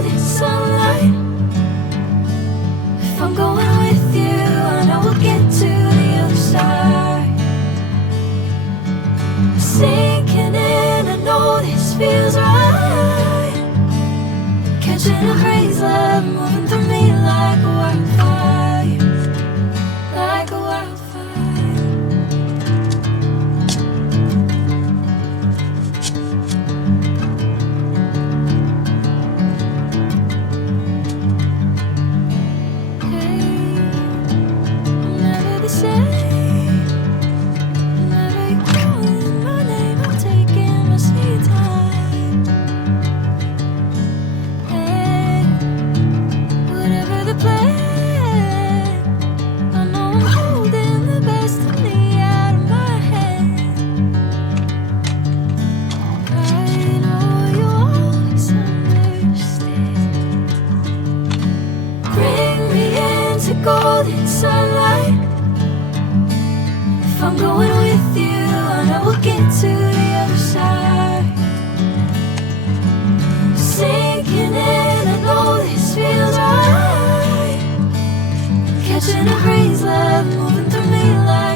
golden sunlight. If I'm going with you, I know we'll get to the other side. Sinking in, I know this feels right. Catching a crazy love, moving through me like a wildfire, like a wildfire. Golden sunlight. If I'm going with you, I know we'll get to the other side. Sinking in, I know this feels right. Catching a breeze, love moving through me like